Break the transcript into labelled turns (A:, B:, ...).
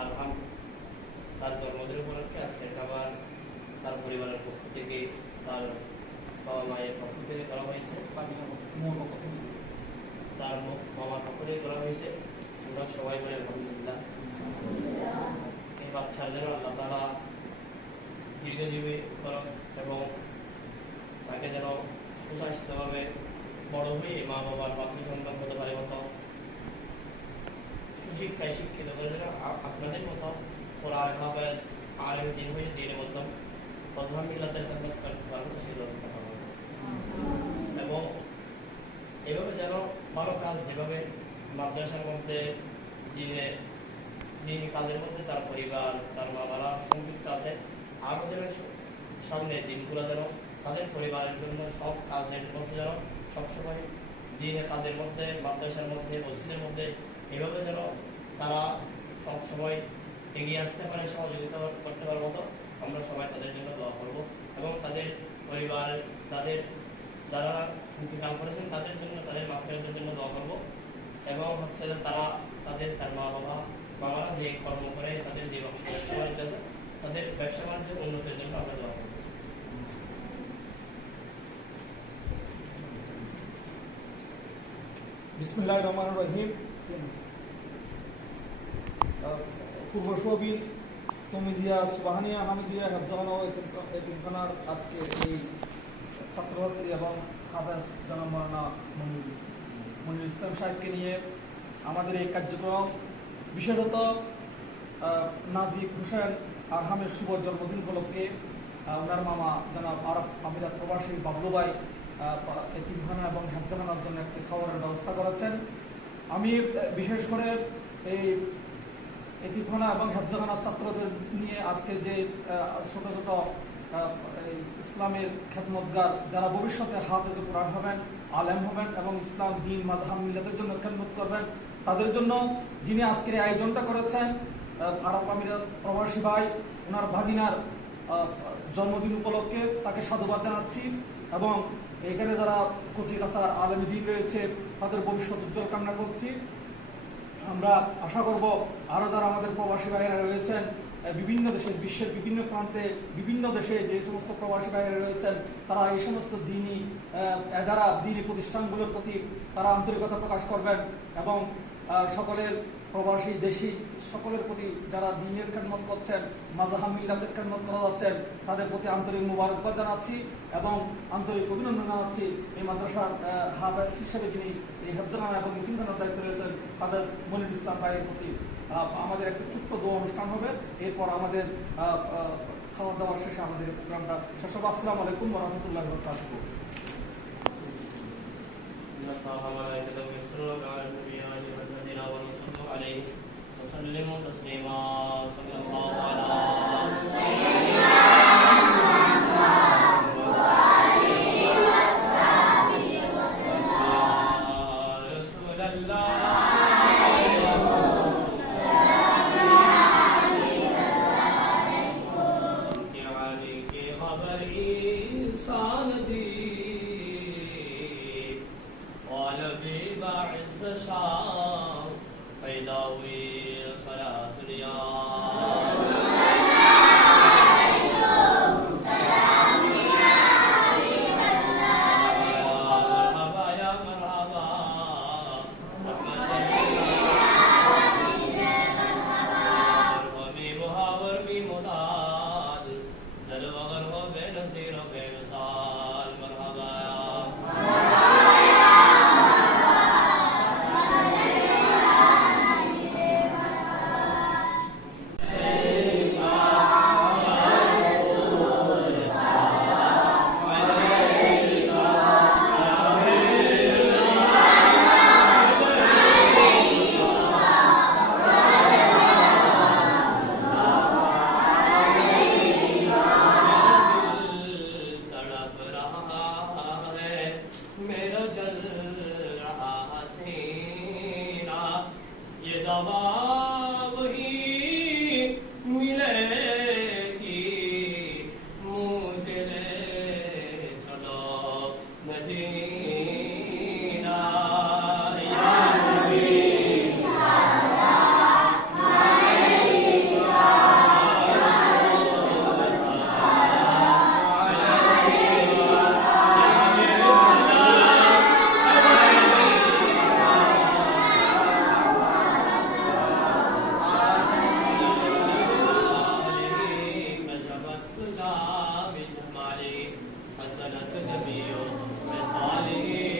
A: আরহাম তার জন্মদিন উপলক্ষে আজকে খাবার তার পরিবারের পক্ষ থেকে, তার বাবা মায়ের পক্ষ থেকে করা হয়েছে তার মামার পক্ষ থেকে করা হয়েছে। আমরা সবাই মিলে আলহামদুলিল্লাহ। বাচ্চার যেন আল্লাহ তারা দীর্ঘজীবী করক এবং তাকে যেন সুস্বাস্থ্যভাবে বড় হয়ে মা বাবার বাকি সন্তান হতে পারে মতো সুশিক্ষায় শিক্ষিত করে যেন আপনাদের মতো কোরআন হাফেজ, আলেম দিন হয়ে দিনে মুসলাম মজহাব মিল্লাতের খেদমত করতে পারব এবং এভাবে যেন ভালো কাজ যেভাবে মাদ্রাসার মধ্যে দিনে দিন কাজের মধ্যে, তার পরিবার, তার মামারা সংযুক্ত আছে। আরও যেন সামনে দিনগুলো যেন তাদের পরিবারের জন্য সব কাজের মধ্যে যেন সবসময় দিনের কাজের মধ্যে, মাদ্রাসার মধ্যে, মসজিদের মধ্যে, এভাবে যেন তারা সবসময় এগিয়ে আসতে পারে, সহযোগিতা করতে পারার মতো আমরা সবাই তাদের জন্য দোয়া করব। এবং তাদের পরিবার, তাদের যারা ইন্তিকাল করেছেন, তাদের জন্য, তাদের মাফিয়াদের জন্য দোয়া করব। এবং হচ্ছে তারা, তাদের, তার মা বাবা বাবারা যে কর্ম করে, তাদের যে ব্যবসা আছে তাদের ব্যবসা বাণিজ্যের উন্নতির জন্য আমরা দোয়া করব।
B: বিসমুল্লাহ রহমান রহিম। পূর্বশোবিন তমিজিয়া সুবাহানিয়া হামিদিয়া হাফজানা ও আজকে এই ছাত্রছাত্রী এবং হাফেজ জনমানা মনিরুল ইসলাম মনিরুল ইসলাম সাহেবকে নিয়ে আমাদের এই কার্যক্রম বিশেষত নাজিব হোসেন আরহামের শুভ জন্মদিন উপলক্ষে ওনার মামা জনাব আরব আমিরাত প্রবাসী বাবলুবাই এতিমখানা এবং হেফজাখানার জন্য একটি খাবারের ব্যবস্থা করেছেন। আমি বিশেষ করে এই এতিমখানা এবং হেফজাখানার ছাত্রদের নিয়ে আজকে যে ছোট ছোট ইসলামের খেদমতগার যারা ভবিষ্যতে হাফেজ কোরআন হবেন আলেম হবেন এবং ইসলাম দিন মাঝহাব মিলাদের জন্য খেদমত করবেন। তাদের জন্য যিনি আজকের আয়োজনটা করেছেন আরব আমিরাত প্রবাসী ভাই, ওনার ভাগিনার জন্মদিন উপলক্ষে তাকে সাধুবাদ জানাচ্ছি এবং এখানে যারা কচি কাছার আলমী দিন রয়েছে, তাদের ভবিষ্যৎ উজ্জ্বল কামনা করছি। আমরা আশা করব আরও যারা আমাদের প্রবাসী ভাইয়েরা রয়েছেন বিভিন্ন দেশের, বিশ্বের বিভিন্ন প্রান্তে বিভিন্ন দেশে যে সমস্ত প্রবাসী ভাইয়েরা রয়েছেন, তারা এই সমস্ত দিনই দ্বারা দিনী প্রতিষ্ঠানগুলোর প্রতি তারা আন্তরিকতা প্রকাশ করবেন এবং সকলের প্রবাসী, দেশি সকলের প্রতি যারা দিনের খেদমত করছেন মাজাহাম মিল্লাদের খেদমত করা যাচ্ছেন, তাদের প্রতি আন্তরিক মুবারকবাদ জানাচ্ছি এবং আন্তরিক অভিনন্দন জানাচ্ছি এই মাদ্রাসার হাফেজ হিসেবে যিনি এই হেফজানা এবং ইতিমখানার দায়িত্ব রয়েছেন, হাফেজ মনির ইসলাম ভাইয়ের প্রতি। আমাদের একটা ছোট্ট দোয়া অনুষ্ঠান হবে এরপর আমাদের আহ, আহ, খাওয়া দাওয়ার শেষে আমাদের এই প্রোগ্রামটা শেষ হবে আসসালামু আলাইকুম রহমতুল্লাহ বরকাতুহ
A: إن الله وملائكته يصلون على النبي يا أيها الذين آمنوا صلوا عليه وسلموا تسليما صلى الله على بعز شام پیدا ہوئی حسنة نبيه بصالحه